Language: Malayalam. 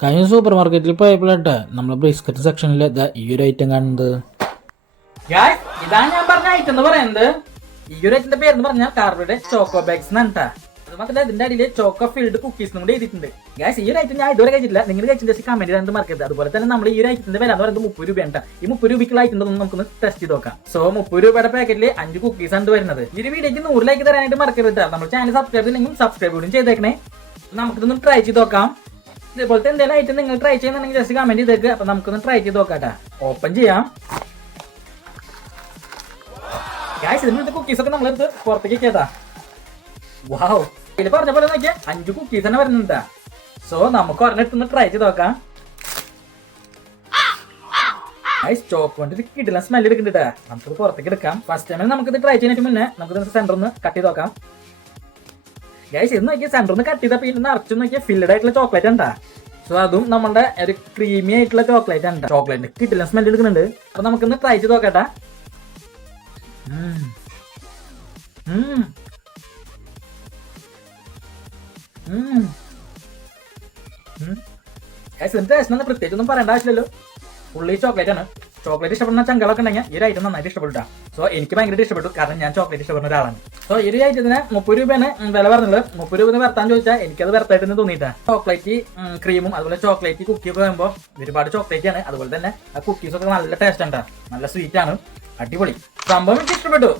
കഴിഞ്ഞ സൂപ്പർ മാർക്കറ്റിൽ പോയപ്പോഴാട്ടെ നമ്മൾ ബിസ്ക്കറ്റ് സെക്ഷനിൽ ഈ ഒരു ഐറ്റം കാണുന്നത്. ഇതാണ് ഞാൻ പറഞ്ഞ ഐറ്റം എന്ന് പറയുന്നത്. ഈ ഒരു ഐറ്റത്തിന്റെ പേര് എന്ന് പറഞ്ഞാൽ കാർബോഹൈഡ്രേറ്റ് ചോക്കോ ബാഗ്സ് എന്നാണ്. അത് മാത്രമല്ല ഇതിന്റെ അടിയിൽ ചോക്കോ ഫിൽഡ് കുക്കീസ് കൂടെ എഴുതിയിട്ടുണ്ട്. ഗായ്സ് ഈ ഒരു ഐറ്റം ഞാൻ ഇതുവരെ കഴിച്ചിട്ടില്ല. നിങ്ങൾ കഴിച്ചിട്ട് കമന്റ് ചെയ്ത് മറക്കരുത്. അതുപോലെ തന്നെ നമ്മൾ ഈ ഒരു ഐറ്റത്തിന്റെ വില എന്ന് പറയുന്നത് 30 രൂപയാണ്. ഈ 30 രൂപയ്ക്കുള്ള ഐറ്റം നമുക്കൊന്ന് ടെസ്റ്റ് ചെയ്ത് നോക്കാം. സോ 30 രൂപയുടെ പാക്കറ്റിൽ 5 കുക്കീസ് ആണ് വരുന്നത്. ഈ ഒരു വീഡിയോക്ക് 100 ലൈക്ക് തരാനായിട്ട് മറക്കരുത്. നമ്മൾ ചാനൽ സബ്സ്ക്രൈബ് ചെയ്തില്ലെങ്കിൽ സബ്സ്ക്രൈബ് കൂടി ചെയ്തേക്കണേ. നമുക്കിതൊന്ന് ട്രൈ ചെയ്ത് നോക്കാം. ഇതുപോലത്തെ എന്തെങ്കിലും ഐറ്റം നിങ്ങൾ ട്രൈ ചെയ്യുന്നുണ്ടെങ്കിൽ ജസ്റ്റ് കമന്റ് ചെയ്തേക്ക്. അപ്പൊ നമുക്കൊന്ന് ട്രൈ ചെയ്ത് നോക്കാട്ടെ. ഓപ്പൺ ചെയ്യാം. ഗായ്സ് ഇതിനകത്ത് കുക്കീസ് ഒക്കെ നമ്മളെടുത്ത് പുറത്തേക്ക് കേട്ടാ. വാവ്, ഇത് പറഞ്ഞ പോലെ നോക്കിയാൽ 5 കുക്കീസ് തന്നെ വരുന്നുണ്ടാ. സോ നമുക്ക് ഒരെണ്ണം ട്രൈ ചെയ്ത് നോക്കാം. ഗായ്സ് ചോക്കോന്റെ കിടിലൻ സ്മെല്ല് എടുക്കുന്നുണ്ട്. നമുക്കത് പുറത്തേക്ക് എടുക്കാം. ഫസ്റ്റ് ടൈമിൽ നമുക്കിത് ട്രൈ ചെയ്യുന്നതിന് മുന്നേ നമുക്കിത് സെന്ററിന്ന് കട്ട് ചെയ്ത് നോക്കാം. ഗൈസ് ഇത് നോക്കിയാൽ സെന്ററിന്ന് കട്ട് ചെയ്ത പിന്നെ നിറച്ചു നോക്കിയാൽ ഫില്ലഡ് ആയിട്ടുള്ള ചോക്ലേറ്റ് ഉണ്ടാ. സോ അതും നമ്മളുടെ ഒരു ക്രീമി ആയിട്ടുള്ള ചോക്ലേറ്റ് ഉണ്ട്. ചോക്ലേറ്റിന്റെ കിടിലൻ സ്മെല്ല് എടുക്കുന്നുണ്ട്. അപ്പൊ നമുക്കൊന്ന് ട്രൈ ചെയ്ത് നോക്കട്ടെ. പ്രത്യേകിച്ച് ഒന്നും പറയേണ്ട ആവശ്യമില്ലല്ലോ. ഫുള്ളി ചോക്ലേറ്റ് ആണ്. ചോക്ലേറ്റ് ഇഷ്ടപ്പെടുന്ന ചങ്കളൊക്കെ ഉണ്ടെങ്കിൽ ഈ ഒരു ഐറ്റം നന്നായിട്ട് ഇഷ്ടപ്പെട്ടു. സോ എനിക്ക് ഭയങ്കര ഇഷ്ടപ്പെട്ടു, കാരണം ഞാൻ ചോക്ലേറ്റ് ഇഷ്ടപ്പെടുന്ന ഒരാളാണ്. സോ ഈ ഒരു ഐറ്റത്തിന് 30 രൂപയാണ് വില പറഞ്ഞത്. 30 രൂപ വർത്താൻ ചോദിച്ചാൽ എനിക്കത് വെറുതായിട്ട് തോന്നിയിട്ടാ. ചോക്ലേറ്റ് ക്രീമും അതുപോലെ ചോക്ലേറ്റ് കുക്കിയൊക്കെ വരുമ്പോൾ ഒരുപാട് ചോക്ലേറ്റ് ആണ്. അതുപോലെ തന്നെ ആ കുക്കീസൊക്കെ നല്ല ടേസ്റ്റ് ഉണ്ടാ, നല്ല സ്വീറ്റ് ആണ്, അടിപൊളി സംഭവം. എനിക്ക് ഇഷ്ടപ്പെട്ടു.